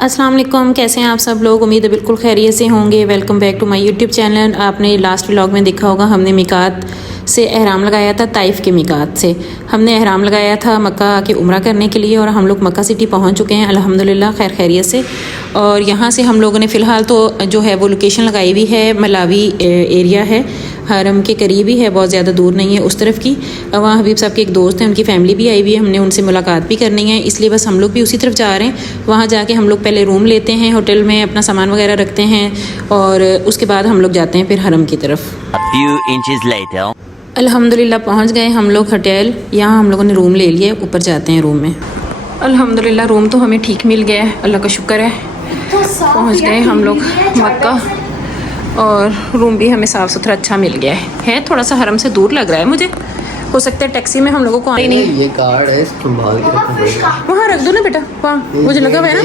अस्सलाम वालेकुम, कैसे हैं आप सब लोग। उम्मीद है बिल्कुल खैरियत से होंगे। Welcome back to my YouTube channel. आपने लास्ट व्लॉग में देखा होगा हमने मिकात से एहराम लगाया था। ताइफ़ के मिकात से हमने एहराम लगाया था मक्का आके उम्रा करने के लिए, और हम लोग मक्का सिटी पहुंच चुके हैं अल्हम्दुलिल्लाह खैर खैरियत से। और यहाँ से हम लोगों ने फ़िलहाल तो जो है वो लोकेशन लगाई हुई है, मलावी एरिया है, हरम के करीब ही है, बहुत ज़्यादा दूर नहीं है उस तरफ की। वहाँ हबीब साहब के एक दोस्त हैं, उनकी फ़ैमिली भी आई हुई है, हमने उनसे मुलाकात भी करनी है, इसलिए बस हम लोग भी उसी तरफ जा रहे हैं। वहाँ जाके हम लोग पहले रूम लेते हैं होटल में, अपना सामान वगैरह रखते हैं, और उसके बाद हम लोग जाते हैं फिर हरम की तरफ। अल्हम्दुलिल्लाह पहुँच गए हम लोग होटल। यहाँ हम लोगों ने रूम ले लिया, ऊपर जाते हैं रूम में। अल्हम्दुलिल्लाह रूम तो हमें ठीक मिल गया है, अल्लाह का शुक्र है। पहुँच गए हम लोग मक्का, और रूम भी हमें साफ़ सुथरा अच्छा मिल गया है। थोड़ा सा हरम से दूर लग रहा है मुझे, हो सकता है टैक्सी में हम लोगों को आए नहीं। ये कार्ड है, संभाल के रखना पड़ेगा। वहाँ रख दो ना बेटा, वहाँ मुझे लगा हुआ है ना।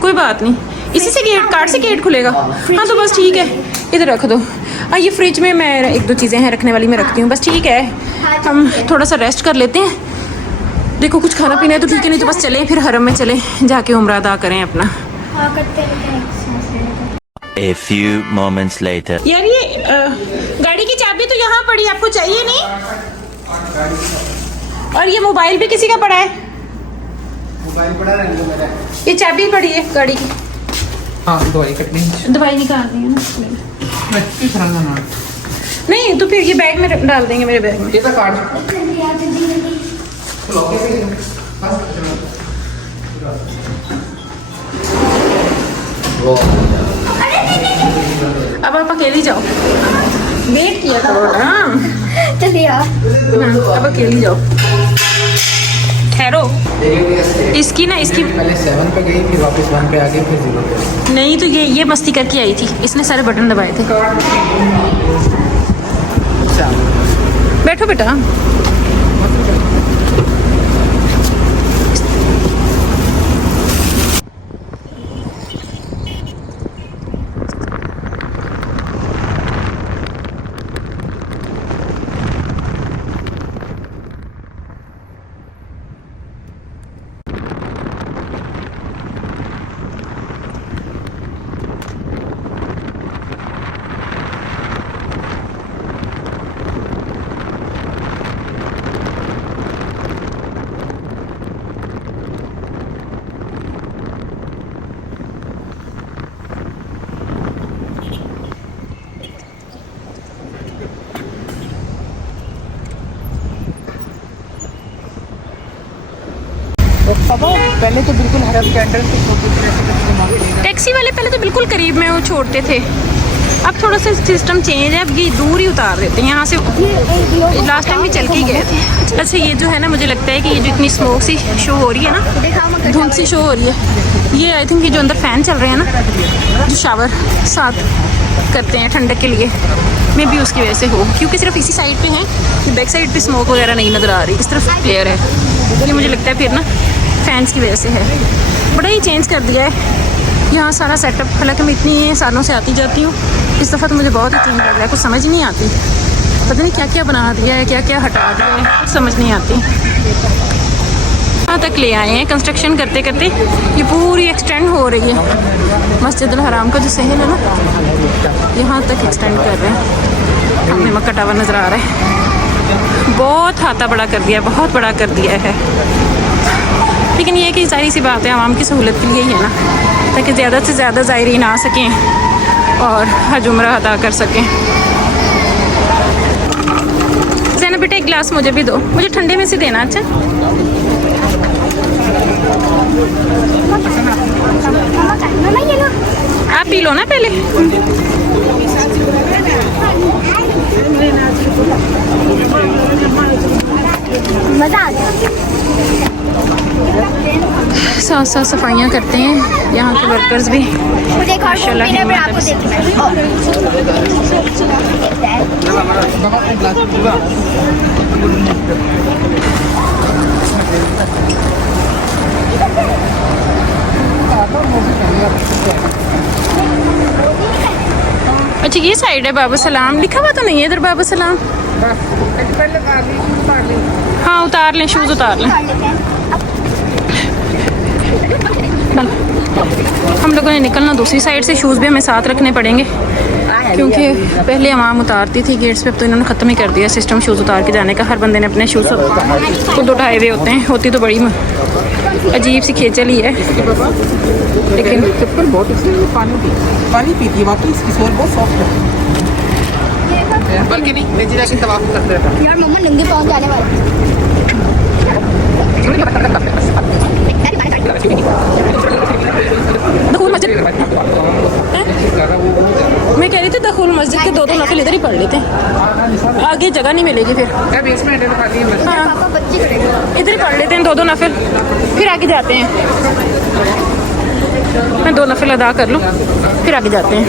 कोई बात नहीं, इसी से गेट, कार्ड से गेट खुलेगा। हाँ तो बस ठीक है, इधर रख दो। ये फ्रिज में मैं एक दो चीज़ें हैं रखने वाली, मैं रखती हूँ, बस ठीक है। हम थोड़ा सा रेस्ट कर लेते हैं। देखो कुछ खाना पीना है तो ठीक है, नहीं तो बस चलें फिर हरम में चलें, जाके उम्रा अदा करें अपना। A few moments later. यार ये गाड़ी की चाबी तो यहाँ पड़ी, आपको चाहिए नहीं? और ये मोबाइल भी किसी का पड़ा है? मोबाइल पड़ा रहने दो मेरा। ये चाबी पड़ी है गाड़ी की। हाँ दवाई कटनी है। दवाई निकाल दी है ना? किस तरह का नहीं तो फिर ये बैग में डाल देंगे, मेरे बैग में। ये तो कार्ड अब आप अकेली जाओ, वेट किया करो ना। चलिए अब अकेली जाओ, ठहरो। इसकी ना, इसकी पहले 7 पे गई, फिर वापस 1 पे आ गई, फिर 0 पे। नहीं तो ये मस्ती करके आई थी, इसने सारे बटन दबाए थे। बैठो बेटा। पहले तो बिल्कुल हरम के अंदर से टैक्सी वाले पहले तो बिल्कुल करीब में वो छोड़ते थे, अब थोड़ा सा सिस्टम चेंज है, अब ये दूर ही उतार देते हैं यहाँ से। लास्ट टाइम भी चल के ही गए थे। अच्छा ये जो है ना, मुझे लगता है कि ये जो इतनी स्मोक सी शो हो रही है ना, धुंध सी शो हो रही है, ये आई थिंक ये जो अंदर फ़ैन चल रहे हैं ना, जो शावर साथ करते हैं ठंडक के लिए, मे भी उसकी वजह से हो, क्योंकि सिर्फ इसी साइड पे है, बैक साइड पे स्मोक वगैरह नहीं नज़र आ रही, इस तरफ क्लियर है। ये मुझे लगता है फिर ना फैंस की वजह से है। बड़ा ही चेंज कर दिया है यहाँ सारा सेटअप। हालांकि मैं इतनी सालों से आती जाती हूँ, इस दफ़ा तो मुझे बहुत ही चेंज लग रहा है, कुछ समझ नहीं आती, पता नहीं क्या क्या बना दिया है, क्या क्या हटा दिया है, कुछ समझ नहीं आती। यहाँ तक ले आए हैं कंस्ट्रक्शन करते करते, ये पूरी एक्सटेंड हो रही है। मस्जिद अल हराम का जो सहल है ना, यहाँ तक एक्सटेंड कर रहे हैं। हमें मक्का टावर नज़र आ रहा है, बहुत हाथा बड़ा कर दिया है, बहुत बड़ा कर दिया है। लेकिन ये कि सारी सी बात है आवाम की सहूलत के लिए ही है ना, ताकि ज़्यादा से ज़्यादा ज़ायरीन आ सकें और हज उम्रा अदा कर सकें। ज़ैनब बेटा एक गिलास मुझे भी दो, मुझे ठंडे में से देना। अच्छा आप पी लो ना पहले। मजा आ गया। साफ साफ सफाइयाँ करते हैं यहाँ के वर्कर्स भी माशाल्लाह। अच्छा ये साइड है बाबू सलाम, लिखा हुआ तो नहीं है इधर बाबू सलाम। हाँ उतार लें, शूज़ उतार लें। उन्होंने निकलना दूसरी साइड से, शूज़ भी हमें साथ रखने पड़ेंगे क्योंकि पहले अवाम उतारती थी गेट्स पे, अब तो इन्होंने ख़त्म ही कर दिया सिस्टम शूज़ उतार के जाने का। हर बंदे ने अपने शूज़ खुद उठाए हुए होते हैं। होती तो बड़ी अजीब सी खेचल ही है, लेकिन चप्पल बहुत अच्छी है, पानी पीती है वाकई, इसकी सोल बहुत सॉफ्ट है। बल्कि नहीं नीचे जाके तवाफ करते हैं यार मम्मा नंगे पाँव जाने वाला दखूल मस्जिद, मैं कह रही थी दखूल मस्जिद के 2-2 नफिल इधर ही पढ़ लेते हैं, आगे जगह नहीं मिलेगी फिर। हाँ पापा बच्चे करेंगे। इधर ही पढ़ लेते हैं 2-2 नफिल, फिर आगे जाते हैं। मैं 2 नफिल अदा कर लूँ, फिर आगे जाते हैं।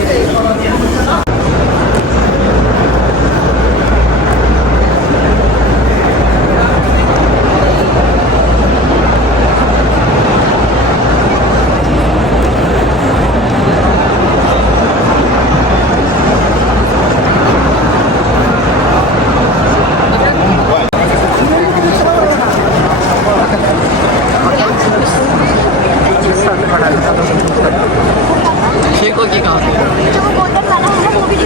जो वो गोल्डन वाला है ना वो भी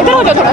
इधर हो जाओ थोड़ा।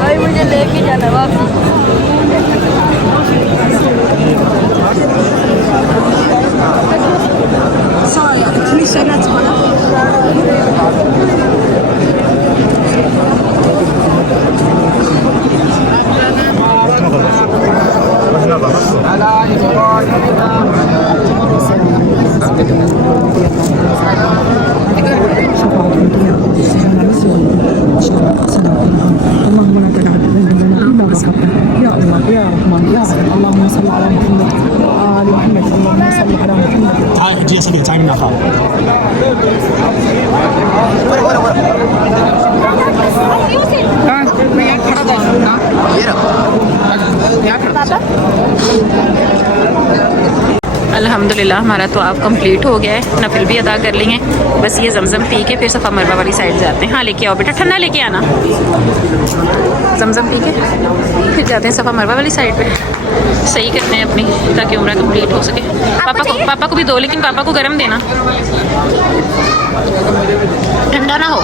भाई मुझे लेके जाना वापस। अल्हम्दुलिल्लाह हमारा तो आप कंप्लीट हो गया है, नफिल भी अदा कर लिए हैं। बस ये जमजम पी के फिर सफ़ा मरवा वाली साइड जाते हैं। हाँ लेके आओ बेटा, ठंडा लेके आना। जमजम पी के फिर जाते हैं सफ़ा मरवा वाली साइड पे, सही करते हैं अपनी, ताकि उम्रा कंप्लीट हो सके। पापा को भी दो, लेकिन पापा को गर्म देना, ठंडा ना हो।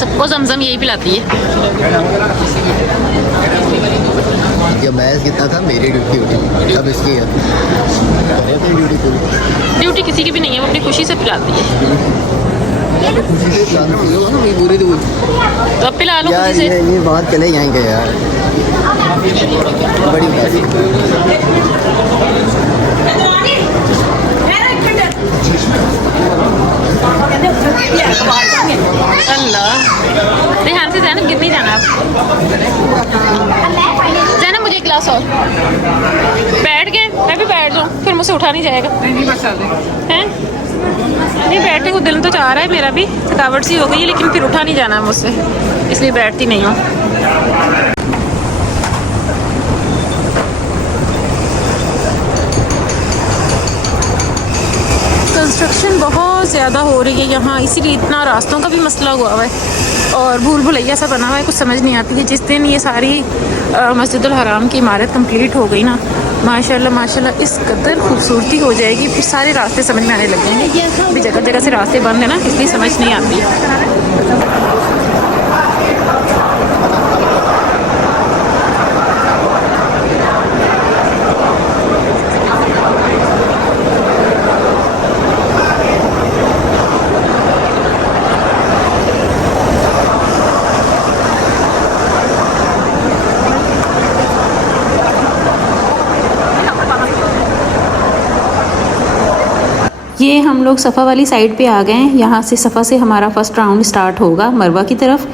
सबको जमजम यही पिलाती है। जब मैच कितना था मेरी ड्यूटी होती, अब इसकी है। अपनी ड्यूटी पूरी, ड्यूटी किसी की भी नहीं है, वो अपनी खुशी से पिलाती है। पूरी तो तो अब पिला लो यार, खुशी से। ये बात चले जाएंगे यार, बड़ी अल्लाह, ध्यान से जाना, गिर नहीं जाना आप। जाना, मुझे एक गिलास और। बैठ गए, मैं भी बैठ जाऊँ, फिर मुझसे उठा नहीं जाएगा। नहीं बस आ हैं? नहीं, बैठने को दिल तो चाह रहा है मेरा भी, थकावट सी हो गई है, लेकिन फिर उठा नहीं जाना मुझसे, इसलिए बैठती नहीं हूँ। कंस्ट्रक्शन बहुत ज़्यादा हो रही है यहाँ, इसीलिए इतना रास्तों का भी मसला हुआ है और भूल भुलैया सा बना हुआ है, कुछ समझ नहीं आती है। जिस दिन ये सारी मस्जिदुल हराम की इमारत कंप्लीट हो गई ना, माशाल्लाह माशाल्लाह इस कदर खूबसूरती हो जाएगी, फिर सारे रास्ते समझ में आने लग जाएंगे। अभी जगह जगह से रास्ते बंद है ना, इसलिए समझ नहीं आती। ये हम लोग सफ़ा वाली साइड पे आ गए हैं। यहाँ से सफ़ा से हमारा फ़र्स्ट राउंड स्टार्ट होगा मरवा की तरफ,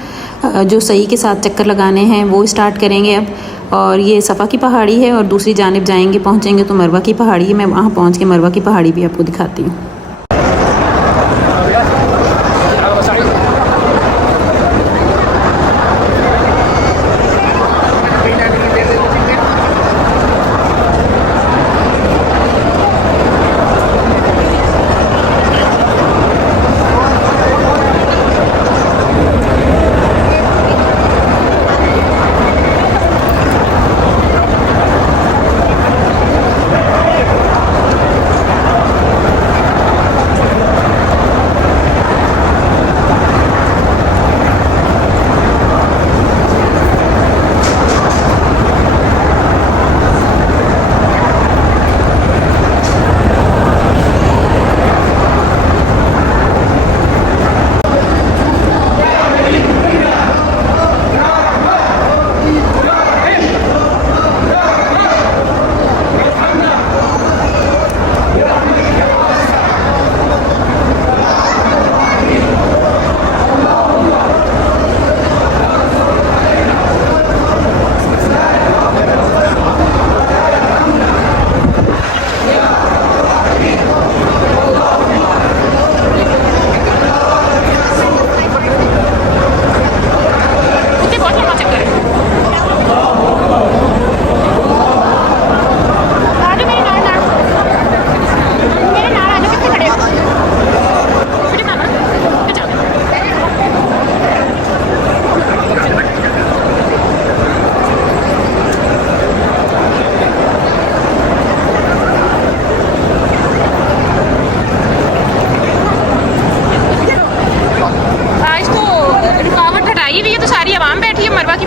जो सही के साथ चक्कर लगाने हैं वो स्टार्ट करेंगे अब। और ये सफ़ा की पहाड़ी है और दूसरी जानिब जाएंगे, पहुँचेंगे तो मरवा की पहाड़ी है। मैं वहाँ पहुँच के मरवा की पहाड़ी भी आपको दिखाती हूँ।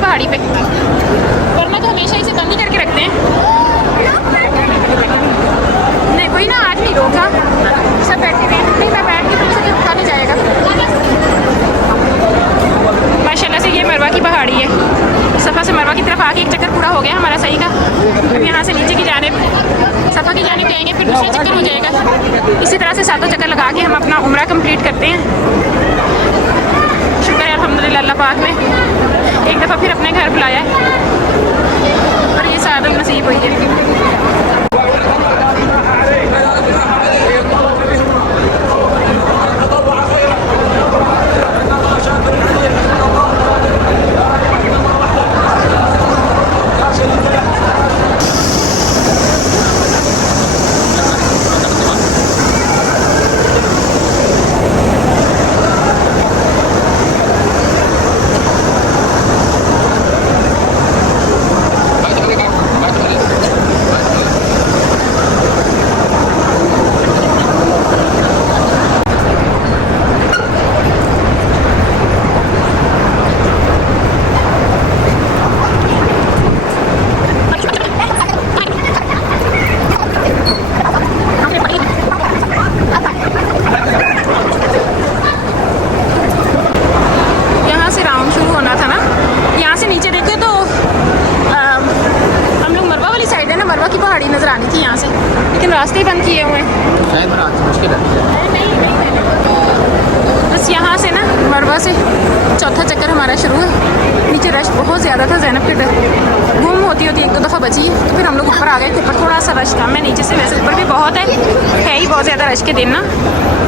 पहाड़ी पे, वरना तो हमेशा इसे बंद ही करके रखते हैं। नहीं वही ना, आज नहीं रोका, सब बैठे हुए हैं। नहीं मैं बैठ के फिर से रुका नहीं जाएगा। माशाल्लाह से ये मरवा की पहाड़ी है। सफ़ा से मरवा की तरफ आके एक चक्कर पूरा हो गया हमारा सही का। अब यहाँ से नीचे की जानिब सफ़ा की जानिब जाएंगे, फिर दूसरा चक्कर हो जाएगा। इसी तरह से 7 चक्कर लगा के हम अपना उम्रा कंप्लीट करते हैं। शुक्र है अल्हम्दुलिल्लाह अल्लाह पाक ने एक दफ़ा फिर अपने घर बुलाया है और ये सादत नसीब हुई है। रास्ते बंद किए हुए हैं, मुश्किल है। बस यहाँ से ना मरवा से चौथा चक्कर हमारा शुरू है। नीचे रश बहुत ज़्यादा था, ज़ैनब के डर गुम होती होती 1-2 दफ़ा बची है, तो फिर हम लोग ऊपर आ गए। ऊपर थोड़ा सा रश कम है, नीचे से वैसे ऊपर भी बहुत है ही बहुत ज़्यादा रश के दिन ना।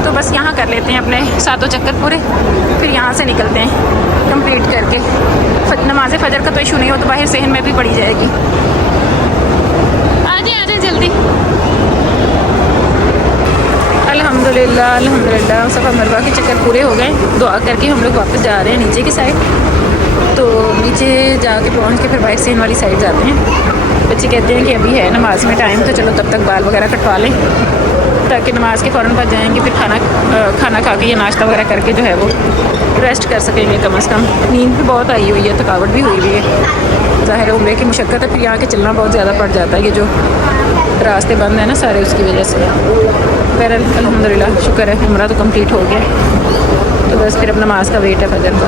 तो बस यहाँ कर लेते हैं अपने 7 चक्कर पूरे, फिर यहाँ से निकलते हैं कंप्लीट करके। नमाज फजर का तो इशू नहीं हो तो बाहर सहन में भी पड़ी जाएगी। आ जाए जल्दी। अल्हम्दुलिल्लाह अल्हम्दुलिल्लाह सफ़ा मरवा के चक्कर पूरे हो गए। दुआ करके हम लोग वापस जा रहे हैं नीचे की साइड। तो नीचे जाके पहुंच के फिर वाइट सेन वाली साइड जाते हैं। बच्चे कहते हैं कि अभी है नमाज में टाइम, तो चलो तब तक बाल वगैरह कटवा लें ताकि नमाज के फ़ौरन बाद जाएंगे, फिर खाना खा के या नाश्ता वगैरह करके जो है वो रेस्ट कर सकेंगे कम से कम। नींद भी बहुत आई हुई है, थकावट भी हुई हुई है। ज़ाहिर है उम्रे की मुशक्क़त है, फिर यहाँ के चलना बहुत ज़्यादा पड़ जाता है। ये जो रास्ते बंद है ना सारे, उसकी वजह से। खैर अल्हम्दुलिल्लाह शुक्र है उम्रा तो कंप्लीट हो गया। तो बस फिर अब नमाज का वेट है फजर का।